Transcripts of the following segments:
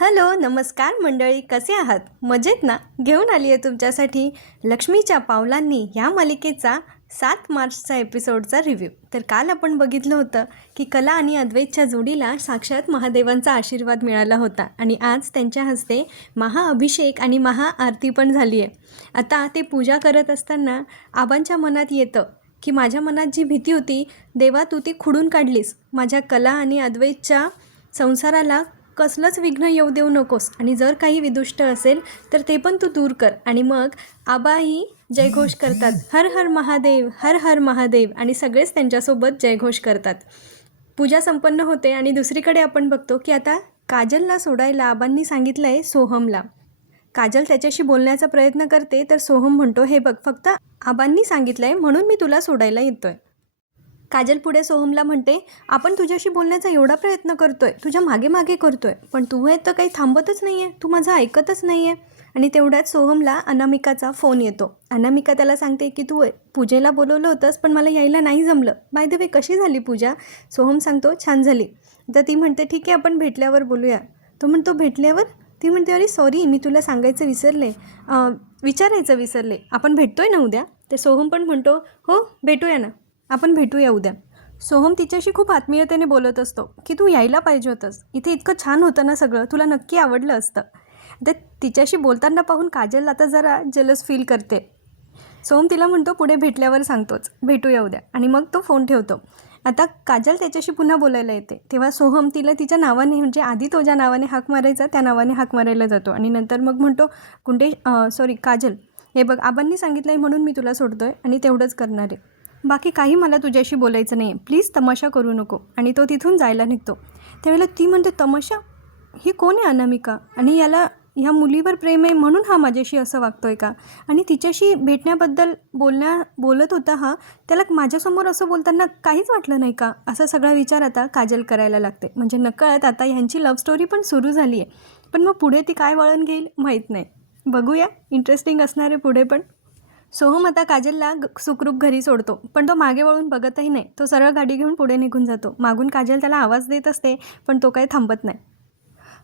Hello नमस्कार मंडळी कसे आहात? मजेत ना? घेऊन आली आहे तुमच्यासाठी लक्ष्मीच्या पावलांनी ह्या मालिकेचा सात मार्चचा एपिसोडचा रिव्ह्यू तर काल आपण बघितलं होतं की कला आणि अद्वैतच्या जोडीला साक्षात महादेवांचा आशीर्वाद मिळाला होता आणि आज त्यांच्या हस्ते महाअभिषेक आणि महाआरती पण झाली आहे. आता ते पूजा करत असताना आबांच्या मनात येतं की माझ्या मनात जी भीती होती देवा तू ती खुडून काढलीस. माझ्या कला आणि अद्वैतच्या संसाराला कसलंच विघ्न येऊ देऊ नकोस. आणि जर काही विदुष्ट असेल तर ते पण तू दूर कर. आणि मग आबाही जयघोष करतात. हर हर महादेव हर हर महादेव. आणि सगळेच त्यांच्यासोबत जयघोष करतात. पूजा संपन्न होते आणि दुसरीकडे आपण बघतो की आता काजलला सोडायला आबांनी सांगितलं आहे सोहमला. काजल त्याच्याशी बोलण्याचा प्रयत्न करते तर सोहम म्हणतो हे बघ फक्त आबांनी सांगितलं आहे म्हणून मी तुला सोडायला येतोय. काजल पुढे सोहमला म्हणते आपण तुझ्याशी बोलण्याचा एवढा प्रयत्न करतोय तुझ्या मागे मागे करतोय पण तू हे तर काही थांबतच नाही आहे तू माझं ऐकतच नाही आहे आणि तेवढ्यात सोहमला अनामिकाचा फोन येतो. अनामिका त्याला सांगते की तू पूजेला बोलवलं होतंस पण मला यायला नाही जमलं. बाय द वे कशी झाली पूजा? सोहम सांगतो छान झाली. तर ती म्हणते ठीक आहे आपण भेटल्यावर बोलूया. तो म्हणतो भेटल्यावर? ती म्हणते अरे सॉरी मी तुला सांगायचं विसरले. विचारायचं विसरले. आपण भेटतोय ना उद्या? ते सोहम पण म्हणतो हो भेटूया ना. आपण भेटूया उद्या. सोहम तिच्याशी खूप आत्मीयतेने बोलत असतो की तू यायला पाहिजे होतंस. इथे इतकं छान होतं ना सगळं तुला नक्की आवडलं असतं. तर तिच्याशी बोलताना पाहून काजल आता जरा जलस फील करते. सोहम तिला म्हणतो पुढे भेटल्यावर सांगतोच. भेटूया उद्या. आणि मग तो फोन ठेवतो. आता काजल त्याच्याशी पुन्हा बोलायला येते. तेव्हा सोहम तिला तिच्या नावाने म्हणजे आधी तो ज्या नावाने हाक मारायचा त्या नावाने हाक मारायला जातो. आणि नंतर मग म्हणतो कुंडे सॉरी काजल. हे बघ आबांनी सांगितलं आहे म्हणून मी तुला सोडतो आहे आणि तेवढंच करणार आहे. बाकी काही मला तुझ्याशी बोलायचं नाही आहे प्लीज तमाशा करू नको. आणि तो तिथून जायला निघतो. त्यावेळेला ती म्हणते तमाशा? ही कोण आहे अनामिका? आणि याला ह्या मुलीवर प्रेम आहे म्हणून हा माझ्याशी असं वागतो आहे का? आणि तिच्याशी भेटण्याबद्दल बोलण्या बोलत होता हा त्याला माझ्यासमोर असं बोलताना काहीच वाटलं नाही का? असा सगळा विचार आता काजल करायला लागते. म्हणजे नकळत आता ह्यांची लव्ह स्टोरी पण सुरू झाली आहे पण मग पुढे ती काय वळण घेईल माहीत नाही. बघूया. इंटरेस्टिंग असणार आहे पुढे पण. सोहम आता काजलला सुखरूप घरी सोडतो पण तो मागे वळून बघतही नाही. तो सरळ गाडी घेऊन पुढे निघून जातो. मागून काजल त्याला आवाज देत असते पण तो काही थांबत नाही.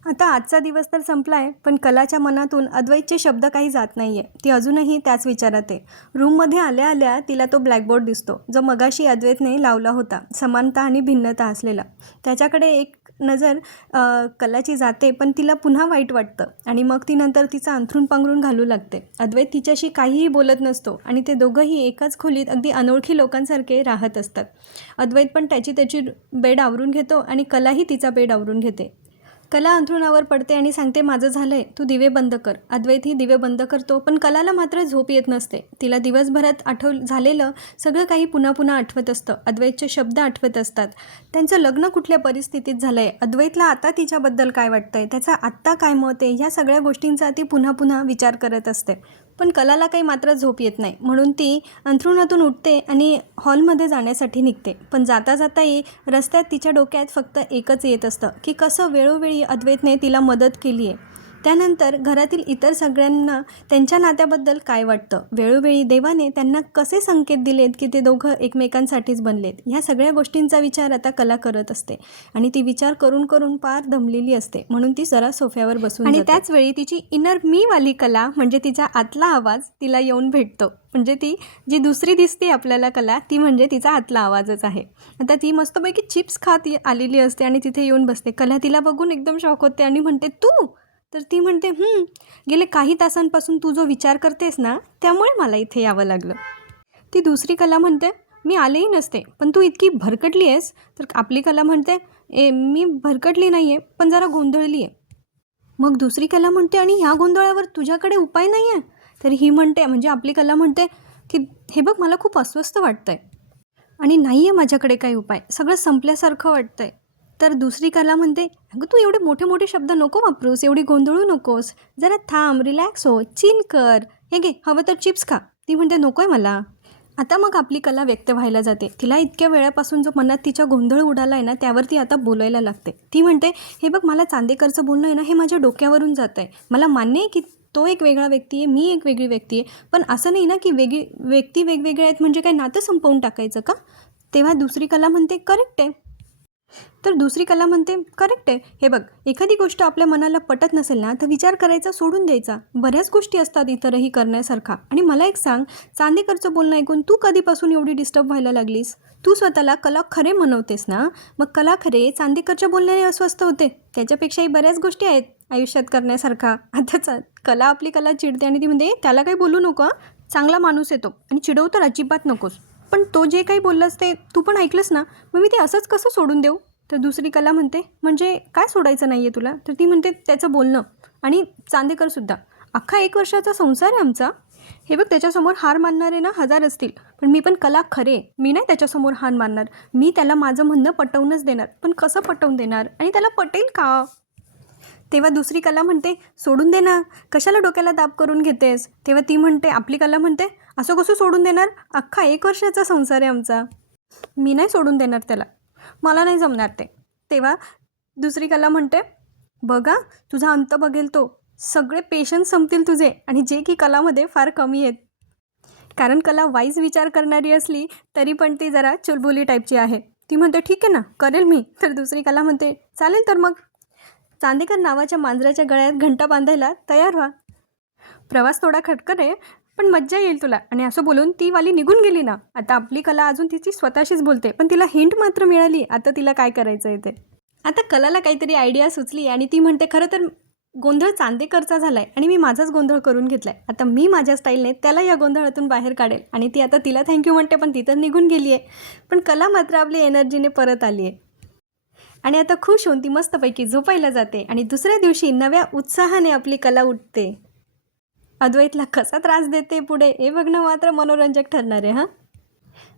आता आजचा दिवस तर संपला आहे पण कलाच्या मनातून अद्वैतचे शब्द काही जात नाही आहे ती अजूनही त्याच विचारात आहे. रूममध्ये आल्या आल्या तिला तो ब्लॅकबोर्ड दिसतो जो मगाशी अद्वैतने लावला होता समानता आणि भिन्नता असलेला. त्याच्याकडे एक नजर कलाची जाते पण तिला पुन्हा वाईट वाटतं. आणि मग ती नंतर तिचं अंथरून पांघरून घालू लागते. अद्वैत तिच्याशी काहीही बोलत नसतो आणि ते दोघंही एकाच खोलीत अगदी अनोळखी लोकांसारखे राहत असतात. अद्वैत पण त्याची त्याची बेड आवरून घेतो आणि कलाही तिचा बेड आवरून घेते. कला अंथरुणावर पडते आणि सांगते माझं झालंय तू दिवे बंद कर. अद्वैत ही दिवे बंद करतो पण कलाला मात्र झोप येत नसते. तिला दिवसभरात आठव झालेलं सगळं काही पुन्हा पुन्हा आठवत असतं. अद्वैतचे शब्द आठवत असतात. त्यांचं लग्न कुठल्या परिस्थितीत झालं आहे अद्वैतला आता तिच्याबद्दल काय वाटतंय? त्याचं आत्ता काय मत आहे? ह्या सगळ्या गोष्टींचा ती पुन्हा पुन्हा विचार करत असते. पण कलाला काही मात्र झोप येत नाही. म्हणून ती अंथरुणातून उठते आणि हॉलमध्ये जाण्यासाठी निघते. पण जाता जाताही रस्त्यात तिच्या डोक्यात फक्त एकच येत असतं की कसं वेळोवेळी अद्वैतने तिला मदत केली आहे त्यानंतर घरातील इतर सगळ्यांना त्यांच्या नात्याबद्दल काय वाटतं? वेळोवेळी देवाने त्यांना कसे संकेत दिलेत की ते दोघं एकमेकांसाठीच बनलेत? ह्या सगळ्या गोष्टींचा विचार आता कला करत असते आणि ती विचार करून करून पार दमलेली असते. म्हणून ती जरा सोफ्यावर बसून आणि त्याच वेळी तिची इनर मीवाली कला म्हणजे तिचा आतला आवाज तिला येऊन भेटतो. म्हणजे ती जी दुसरी दिसते आपल्याला कला ती म्हणजे तिचा आतला आवाजच आहे. आता ती मस्तपैकी चिप्स खात आलेली असते आणि तिथे येऊन बसते. कला तिला बघून एकदम शॉक होते आणि म्हणते तू तर ती म्हणते गेले काही तासांपासून तू जो विचार करतेस ना त्यामुळे मला इथे यावं लागलं. ती दुसरी कला म्हणते मी आलेही नसते पण तू इतकी भरकटली आहेस. तर आपली कला म्हणते ए मी भरकटली नाही आहे पण जरा गोंधळली आहे. मग दुसरी कला म्हणते आणि ह्या गोंधळावर तुझ्याकडे उपाय नाही आहे तर ही म्हणते म्हणजे आपली कला म्हणते की हे बघ मला खूप अस्वस्थ वाटतं आहे आणि नाही आहे माझ्याकडे काही उपाय सगळं संपल्यासारखं वाटतं आहे तर दुसरी कला म्हणते अगं तू एवढे मोठे मोठे शब्द नको वापरूस एवढी गोंधळू नकोस. जरा थांब रिलॅक्स हो चिल कर. हे घे हवं तर चिप्स खा. ती म्हणते नको आहे मला. आता मग आपली कला व्यक्त व्हायला जाते. तिला इतक्या वेळापासून जो मनात तिच्या गोंधळ उडाला आहे ना त्यावर ती आता बोलायला लागते. ती म्हणते हे बघ मला चांदेकरचं बोलणं आहे ना हे माझ्या डोक्यावरून जात आहे मला मान्य आहे की तो एक वेगळा व्यक्ती आहे मी एक वेगळी व्यक्ती आहे. पण असं नाही ना की वेगळी व्यक्ती वेगवेगळ्या आहेत म्हणजे काय नातं संपवून टाकायचं का? तेव्हा दुसरी कला म्हणते करेक्ट आहे. तर दुसरी कला म्हणते करेक्ट आहे. हे बघ एखादी गोष्ट आपल्या मनाला पटत नसेल ना तर विचार करायचा सोडून द्यायचा. बऱ्याच गोष्टी असतात इतरही करण्यासारखा. आणि मला एक सांग चांदेकरचं बोलणं ऐकून तू कधीपासून एवढी डिस्टर्ब व्हायला लागलीस? तू स्वतःला कला खरे म्हणवतेस ना? मग कला खरे चांदेकरच्या बोलण्याने अस्वस्थ होते. त्याच्यापेक्षाही बऱ्याच गोष्टी आहेत आयुष्यात करण्यासारखा. आता कला आपली कला चिडते आणि ती म्हणते त्याला काही बोलू नको चांगला माणूस येतो आणि चिडवू तर अजिबात नकोस. पण तो जे काही बोललास ते तू पण ऐकलंस ना? मग मी ते असंच कसं सोडून देऊ? तर दुसरी कला म्हणते म्हणजे काय सोडायचं नाही आहे तुला? तर ती म्हणते त्याचं बोलणं आणि चांदेकरसुद्धा अख्खा एक वर्षाचा संसार आहे आमचा. हे बघ त्याच्यासमोर हार मानणारे ना हजार असतील पण मी पण कला खरे. मी नाही त्याच्यासमोर हार मानणार. मी त्याला माझं म्हणणं पटवूनच देणार. पण कसं पटवून देणार? आणि त्याला पटेल का? तेव्हा दुसरी कला म्हणते सोडून दे ना. कशाला डोक्याला दाब करून घेतेस? तेव्हा ती म्हणते आपली कला म्हणते असं कसं सोडून देणार? अख्खा एक वर्षाचा संसार आहे आमचा. मी नाही सोडून देणार त्याला. मला नाही जमणार ते. तेव्हा दुसरी कला म्हणते बघा तुझा अंत बघेल तो. सगळे पेशन्स संपतील तुझे आणि जे की कलामध्ये फार कमी आहेत. कारण कला वाईज विचार करणारी असली तरी पण ती जरा चुलबुली टाईपची आहे. ती म्हणते ठीक आहे ना करेल मी. तर दुसरी कला म्हणते चालेल तर मग. चांदेकर नावाच्या मांजराच्या गळ्यात घंटा बांधायला तयार व्हा. प्रवास थोडा खटकर आहे पण मज्जा येईल तुला. आणि असं बोलून ती वाली निघून गेली ना. आता आपली कला अजून तिची स्वतःशीच बोलते. पण तिला हिंट मात्र मिळाली. आता तिला काय करायचं आहे ते? आता कलाला काहीतरी आयडिया सुचली आणि ती म्हणते खरं तर गोंधळ चांदेकरचा झाला आहे आणि मी माझाच गोंधळ करून घेतला आहे आता मी माझ्या स्टाईलने त्याला या गोंधळातून बाहेर काढेल. आणि ती आता तिला थँक्यू म्हणते पण ती तर निघून गेली आहे पण कला मात्र आपली एनर्जीने परत आली आहे आणि आता खुश होऊन ती मस्तपैकी झोपायला जाते आणि दुसऱ्या दिवशी नव्या उत्साहाने आपली कला उठते. अद्वैतला कसा त्रास देते पुढे? हे बघणं मात्र मनोरंजक ठरणार आहे हां?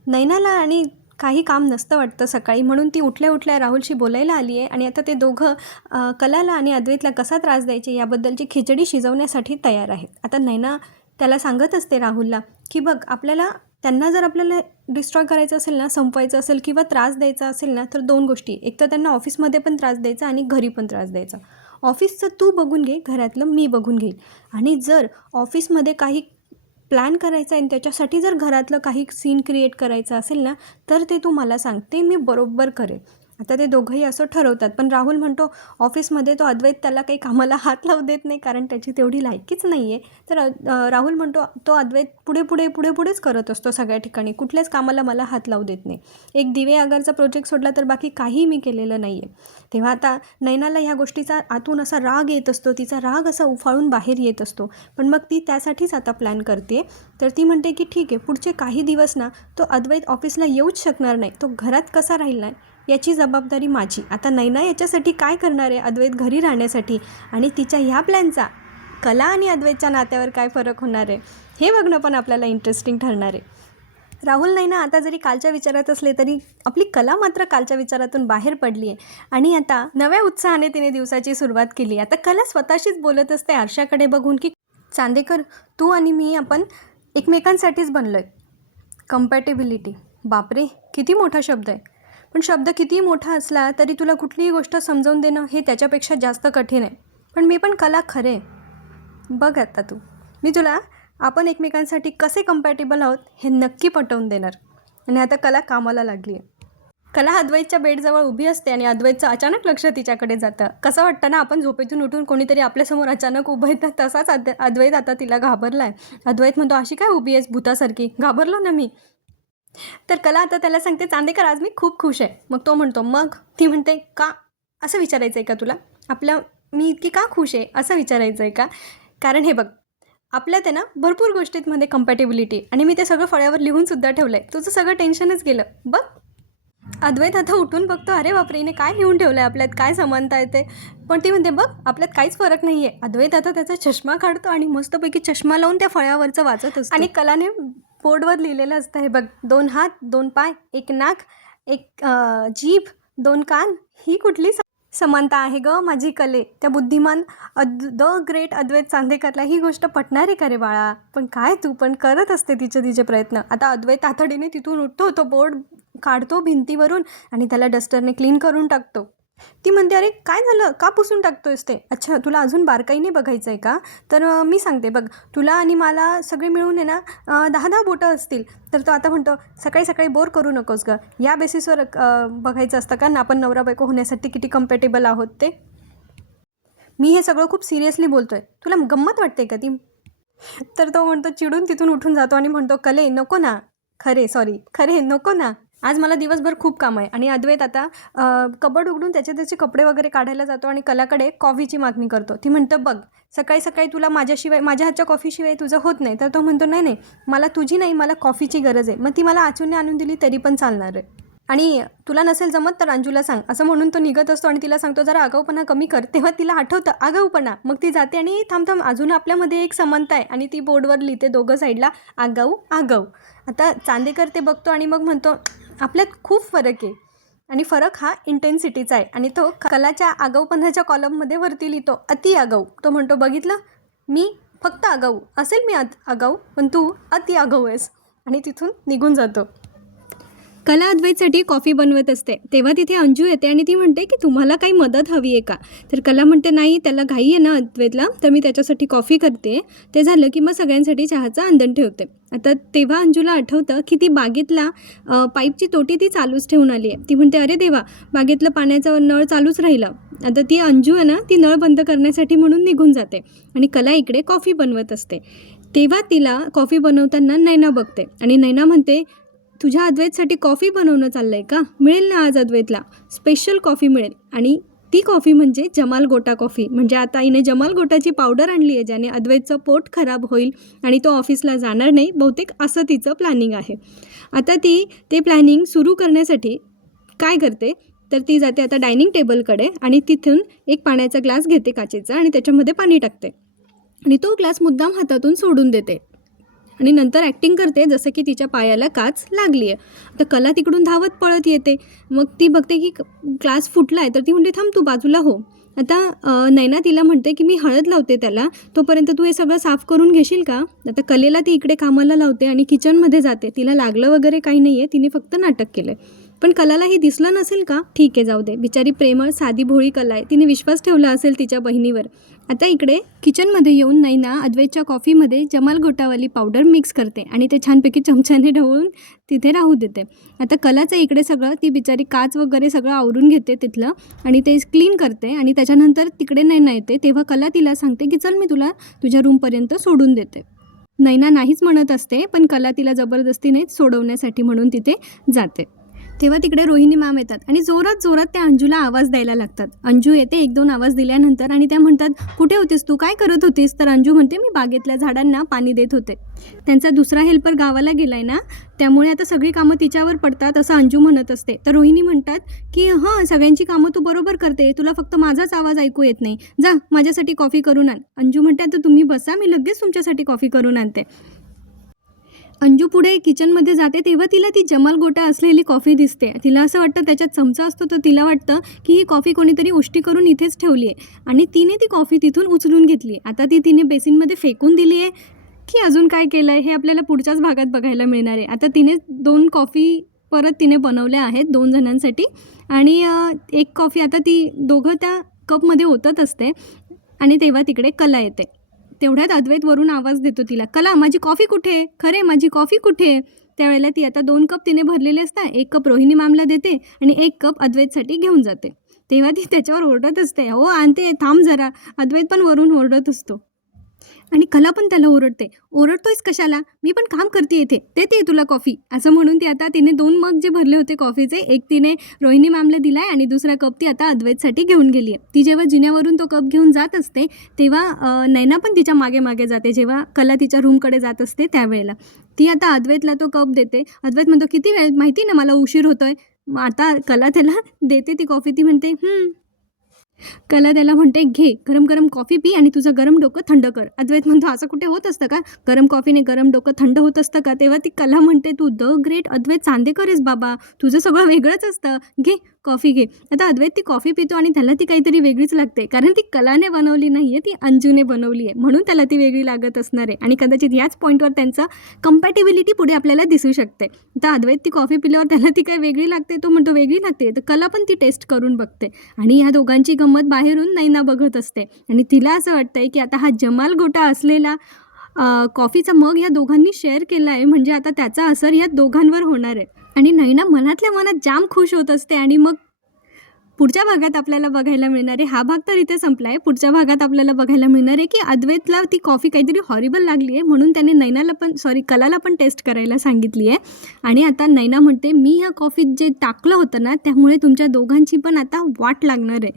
नैनाला आणि काही काम नसतं वाटतं सकाळी म्हणून ती उठल्या उठल्या राहुलशी बोलायला आली आहे. आणि आता ते दोघं कलाला आणि अद्वैतला कसा त्रास द्यायचे याबद्दलची खिचडी शिजवण्यासाठी तयार आहेत. आता नैना त्याला सांगत असते राहुलला की बघ आपल्याला त्यांना जर आपल्याला डिस्ट्रॉय करायचं असेल ना संपवायचं असेल किंवा त्रास द्यायचा असेल ना तर दोन गोष्टी. एक तर त्यांना ऑफिसमध्ये पण त्रास द्यायचा आणि घरी पण त्रास द्यायचा. ऑफिसचं तू बघून घे घरातलं मी बघून घेईल. आणि जर ऑफिसमध्ये काही प्लॅन करायचा आहे आणि त्याच्यासाठी जर घरातलं काही सीन क्रिएट करायचं असेल ना तर ते तू मला सांग. ते मी बरोबर करेन. आता ते दोघंही असं ठरवतात. पण राहुल म्हणतो ऑफिसमध्ये तो अद्वैत त्याला काही कामाला हात लावू देत नाही कारण त्याची तेवढी लायकीच नाही आहे तर राहुल म्हणतो तो अद्वैत पुढे पुढे पुढे पुढेच करत असतो सगळ्या ठिकाणी. कुठल्याच कामाला मला हात लावू देत नाही. एक दिवे आगारचा प्रोजेक्ट सोडला तर बाकी काहीही मी केलेलं नाही आहे तेव्हा आता नैनाला ह्या गोष्टीचा आतून असा राग येत असतो. तिचा राग असा उफाळून बाहेर येत असतो. पण मग ती त्यासाठीच आता प्लॅन करते तर ती म्हणते की ठीक आहे पुढचे काही दिवस ना तो अद्वैत ऑफिसला येऊच शकणार नाही. तो घरात कसा राहील नाही याची जबाबदारी माझी. आता नैना याच्यासाठी काय करणार आहे? अद्वैत घरी राहण्यासाठी आणि तिच्या ह्या प्लॅनचा कला आणि अद्वैतच्या नात्यावर काय फरक होणार आहे? हे बघणं पण आपल्याला इंटरेस्टिंग ठरणार आहे. राहुल नैना आता जरी कालच्या विचारात असले तरी आपली कला मात्र कालच्या विचारातून बाहेर पडली आहे आणि आता नव्या उत्साहाने तिने दिवसाची सुरुवात केली. आता कला स्वतःशीच बोलत असते आरशाकडे बघून की चांदेकर तू आणि मी आपण एकमेकांसाठीच बनलो आहे कम्पॅटेबिलिटी बापरे किती मोठा शब्द आहे. पण शब्द कितीही मोठा असला तरी तुला कुठलीही गोष्ट समजावून देणं हे त्याच्यापेक्षा जास्त कठीण आहे. पण मी पण कला खरे बघ आता तू. मी तुला आपण एकमेकांसाठी कसे कम्पॅटेबल आहोत हे नक्की पटवून देणार. आणि आता कला कामाला लागली आहे. कला अद्वैतच्या बेडजवळ उभी असते आणि अद्वैतचं अचानक लक्ष तिच्याकडे जातं. कसं वाटतं ना आपण झोपेतून उठून कोणीतरी आपल्यासमोर अचानक उभं येतं तसाच अद अद्वैत आता तिला घाबरला आहे अद्वैत म्हणतो अशी काय उभी आहेस भूतासारखी? घाबरलो ना मी? तर कला आता त्याला सांगते चांदेकर आज मी खूप खुश आहे. मग तो म्हणतो मग? ती म्हणते का? असं विचारायचं आहे का तुला? आपल्या मी इतकी का खुश आहे? असं विचारायचं आहे का? कारण हे बघ आपल्यात आहे ना भरपूर गोष्टींमध्ये कम्पॅटेबिलिटी आणि मी ते सगळं फळ्यावर लिहूनसुद्धा ठेवलं आहे तुझं सगळं टेन्शनच गेलं. बघ. अद्वैत आता उठून बघतो अरे बापरेने काय लिहून ठेवलं आहे आपल्यात? काय समानता येते पण ती म्हणते बघ आपल्यात काहीच फरक नाही आहे अद्वैत आता त्याचा चष्मा काढतो आणि मस्तपैकी चष्मा लावून त्या फळ्यावरचं वाचत असतो. आणि कलाने बोर्डवर लिहिलेलं असतं. हे बघ दोन हात दोन पाय एक नाक एक जीभ दोन कान ही कुठली स- समानता आहे ग माझी कले? त्या बुद्धिमान अद द ग्रेट अद्वैत चांदेकरला ही गोष्ट पटणार आहे का रे बाळा? पण काय तू पण करत असते तिचे तिचे प्रयत्न. आता अद्वैत तातडीने तिथून उठतो तो बोर्ड काढतो भिंतीवरून आणि त्याला डस्टरने क्लीन करून टाकतो. ती म्हणते अरे काय झालं? का पुसून टाकतोयस ते? अच्छा तुला अजून बारकाईने बघायचं आहे का? तर मी सांगते बघ. तुला आणि मला सगळे मिळून आहे ना दहा दहा बोटं असतील. तर तो आता म्हणतो सकाळी सकाळी बोर करू नकोस ग. या बेसिसवर बघायचं असतं का? ना आपण नवरा बायको होण्यासाठी किती कम्पेटेबल आहोत ते? मी हे सगळं खूप सिरियसली बोलतो आहे तुला गंमत वाटते का ती? तर तो म्हणतो चिडून तिथून उठून जातो आणि म्हणतो कले नको ना. खरे सॉरी खरे नको ना. आज मला दिवसभर खूप काम आहे. आणि अद्वैत आता कबड उघडून त्याचे त्याचे कपडे वगैरे काढायला जातो आणि कलाकडे कॉफीची मागणी करतो. ती म्हणतं बघ सकाळी सकाळी तुला माझ्याशिवाय माझ्या हातच्या कॉफीशिवाय तुझं होत नाही. तर तो म्हणतो नाही नाही मला तुझी नाही मला कॉफीची गरज आहे. मग ती मला आचूने आणून दिली तरी पण चालणार आहे. आणि तुला नसेल जमत तर अंजूला सांग. असं म्हणून तो निघत असतो आणि तिला सांगतो जरा आगाऊपणा कमी कर. तेव्हा तिला आठवतं आगाऊपणा. मग ती जाते आणि थांब थांब अजून आपल्यामध्ये एक समानता आहे. आणि ती बोर्डवर लिहिते दोघं साईडला आगाऊ आगाऊ. आता चांदेकर ते बघतो आणि मग म्हणतो आपल्यात खूप फरक आहे. आणि फरक हा इंटेन्सिटीचा आहे. आणि तो कलाच्या आगाऊपणाच्या कॉलममध्ये वरती लिहितो. अति आगाऊ. तो म्हणतो बघितलं? मी फक्त आगाऊ. असेल मी अत आगाऊ पण तू अति आगाऊ आहेस. आणि तिथून निघून जातो. कला अद्वैतसाठी कॉफी बनवत असते. तेव्हा तिथे अंजू येते आणि ती म्हणते की तुम्हाला काही मदत हवी आहे का? तर कला म्हणते नाही त्याला घाई आहे ना अद्वैतला तर मी त्याच्यासाठी कॉफी करते. ते झालं की मग सगळ्यांसाठी चहाचं आंदण ठेवते. आता तेव्हा अंजूला आठवतं की ती बागेतला पाईपची तोटी ती चालूच ठेवून आली आहे. ती म्हणते अरे देवा बागेतलं पाण्याचा नळ चालूच राहिला. आता ती अंजू आहे ना ती नळ बंद करण्यासाठी म्हणून निघून जाते आणि कला इकडे कॉफी बनवत असते. तेव्हा तिला कॉफी बनवताना नैना बघते आणि नैना म्हणते तुझ्या अद्वैतसाठी कॉफी बनवणं चाललं आहे का? मिळेल ना आज अद्वैतला. स्पेशल कॉफी मिळेल. आणि ती कॉफी म्हणजे जमाल गोटा कॉफी. म्हणजे आता हिने जमाल गोटाची पावडर आणली आहे ज्याने अद्वैतचं पोट खराब होईल आणि तो ऑफिसला जाणार नाही. बहुतेक असं तिचं प्लॅनिंग आहे. आता ती ते प्लॅनिंग सुरू करण्यासाठी काय करते? तर ती जाते आता डायनिंग टेबलकडे आणि तिथून एक पाण्याचा ग्लास घेते काचेचा आणि त्याच्यामध्ये पाणी टाकते. आणि तो ग्लास मुद्दाम हातातून सोडून देते. आणि नंतर ॲक्टिंग करते जसं की तिच्या पायाला काच लागली आहे तर कला तिकडून धावत पळत येते. मग ती बघते की क्लास फुटला आहे तर ती म्हणते थांब तू बाजूला हो. आता नैना तिला म्हणते की मी हळद लावते त्याला. तोपर्यंत तू हे सगळं साफ करून घेशील का? आता कलेला ती इकडे कामाला लावते आणि किचनमध्ये जाते. तिला लागलं वगैरे काही नाही आहे तिने फक्त नाटक केलं आहे पण कलाला हे दिसलं नसेल का? ठीक आहे जाऊ दे. बिचारी प्रेमळ साधी भोळी कला आहे. तिने विश्वास ठेवला असेल तिच्या बहिणीवर. आता इकडे किचनमध्ये येऊन नैना अद्वैतच्या कॉफीमध्ये जमाल गोटावाली पावडर मिक्स करते आणि ते छानपैकी चमच्याने ढवळून तिथे राहू देते. आता कलाचं इकडे सगळं ती बिचारी काच वगैरे सगळं आवरून घेते तिथलं आणि ते क्लीन करते आणि त्याच्यानंतर तिकडे नैना येते तेव्हा कला तिला सांगते की चल मी तुला तुझ्या रूमपर्यंत सोडून देते. नैना नाहीच म्हणत असते पण कला तिला जबरदस्तीने सोडवण्यासाठी म्हणून तिथे जाते. तेव्हा तिकडे रोहिणी मॅम येतात आणि जोरात जोरात त्या अंजूला आवाज द्यायला लागतात. अंजू येते एक दोन आवाज दिल्यानंतर आणि त्या म्हणतात कुठे होतीस तू? काय करत होतीस? तर अंजू म्हणते मी बागेतल्या झाडांना पाणी देत होते. त्यांचा दुसरा हेल्पर गावाला गेलाय ना त्यामुळे आता सगळी कामं तिच्यावर पडतात असं अंजू म्हणत असते. तर रोहिणी म्हणतात की हां सगळ्यांची कामं तू बरोबर करते. तुला फक्त माझाच आवाज ऐकू येत नाही. जा माझ्यासाठी कॉफी करून आण. अंजू म्हणते आता तुम्ही बसा मी लगेच तुमच्यासाठी कॉफी करून आणते. अंजू पुढे किचनमध्ये जाते तेव्हा तिला ती जमाल गोटा असलेली कॉफी दिसते. तिला असं वाटतं त्याच्यात चमचा असतो तर तिला वाटतं की ही कॉफी कोणीतरी उष्टी करून इथेच ठेवली आहे आणि तिने ती कॉफी तिथून उचलून घेतली. आहे आता ती तिने बेसिनमध्ये फेकून दिली आहे की अजून काय केलं आहे हे आपल्याला पुढच्याच भागात बघायला मिळणार. आहे आता तिने दोन कॉफी परत तिने बनवल्या आहेत दोन जणांसाठी. आणि एक कॉफी आता ती दोघं त्या कपमध्ये ओतत असते आणि तेव्हा तिकडे कला येते. तेवढ्यात अद्वैत वरून आवाज देतो तिला कला माझी कॉफी कुठे आहे? खरे माझी कॉफी कुठे आहे?" त्यावेळेला ती आता दोन कप तिने भरलेले असतात एक कप रोहिणी मॅमला देते आणि एक कप अद्वैतसाठी घेऊन जाते तेव्हा ती त्याच्यावर ओरडत असते हो आणते थांब जरा अद्वैत पण वरून ओरडत असतो आणि कला पण त्याला ओरडते. ओरडतोयस कशाला? मी पण काम करते इथे. देते तुला कॉफी. असं म्हणून ती आता तिने दोन मग जे भरले होते कॉफीचे एक तिने रोहिणी मॅमला आहे आणि दुसरा कप ती आता अद्वैतसाठी घेऊन गेली आहे ती जेव्हा जिन्यावरून तो कप घेऊन जात असते तेव्हा नैना पण तिच्यामागे मागे जाते. जेव्हा कला तिच्या रूमकडे जात असते त्यावेळेला. ती आता अद्वैतला तो कप देते. अद्वैत म्हणतो किती वेळ? माहिती ना मला उशीर होतोय. मग आता कला त्याला देते ती कॉफी. ती म्हणते कला त्याला म्हणते घे गरम गरम कॉफी पी आणि तुझं गरम डोकं थंड कर. अद्वैत म्हणतो असं कुठे होत असतं का? गरम कॉफीने गरम डोकं थंड होत असतं का? तेव्हा ती कला म्हणते तू द ग्रेट अद्वैत चांदेकर आहेस बाबा. तुझं सगळं वेगळंच असतं. घे कॉफी घे. आता अद्वैत ती कॉफी पितो आणि त्याला ती काहीतरी वेगळीच लागते. कारण ती कलाने बनवली नाही आहे ती अंजूने बनवली आहे. म्हणून त्याला ती वेगळी लागत असणार आहे. आणि कदाचित याच पॉईंटवर त्यांचं कम्पॅटेबिलिटी पुढे आपल्याला दिसू शकते. तर अद्वैत ती कॉफी पिल्यावर त्याला ती काही वेगळी लागते तो म्हणतो वेगळी लागते. तर कला पण ती टेस्ट करून बघते. आणि ह्या दोघांची गंमत बाहेरून नैना बघत असते. आणि तिला असं वाटतंय की आता हा जमाल गोटा असलेला कॉफीचा मग या दोघांनी शेअर केला आहे म्हणजे आता त्याचा असर या दोघांवर होणार आहे. आणि नैना मनातल्या मनात जाम खुश होत असते आणि मग पुढच्या भागात आपल्याला बघायला मिळणार आहे. हा भाग तर इथे संपला आहे पुढच्या भागात आपल्याला बघायला मिळणार आहे की अद्वैतला ती कॉफी काहीतरी हॉरिबल लागली आहे म्हणून त्याने नैनाला पण सॉरी कलाला पण टेस्ट करायला सांगितली आहे. आणि आता नैना म्हणते मी ह्या कॉफीत जे टाकलं होतं ना त्यामुळे तुमच्या दोघांची पण आता वाट लागणार आहे.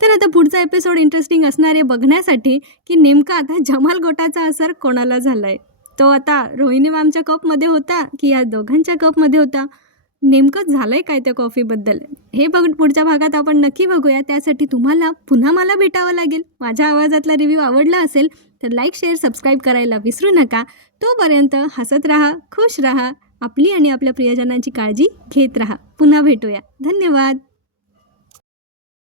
तर आता पुढचा एपिसोड इंटरेस्टिंग असणार आहे बघण्यासाठी की नेमका आता जमाल गोटाचा असर कोणाला झाला आहे तो आता रोहिणी मॅमच्या कपमध्ये होता की या दोघांच्या कपमध्ये होता? नेमकं झालं आहे काय त्या कॉफीबद्दल हे बघ पुढच्या भागात आपण नक्की बघूया. त्यासाठी तुम्हाला पुन्हा मला भेटावं लागेल. माझ्या आवाजातला रिव्ह्यू आवडला असेल तर लाईक शेअर सबस्क्राईब करायला विसरू नका. तोपर्यंत हसत राहा खुश राहा आपली आणि आपल्या प्रियजनांची काळजी घेत राहा. पुन्हा भेटूया. धन्यवाद!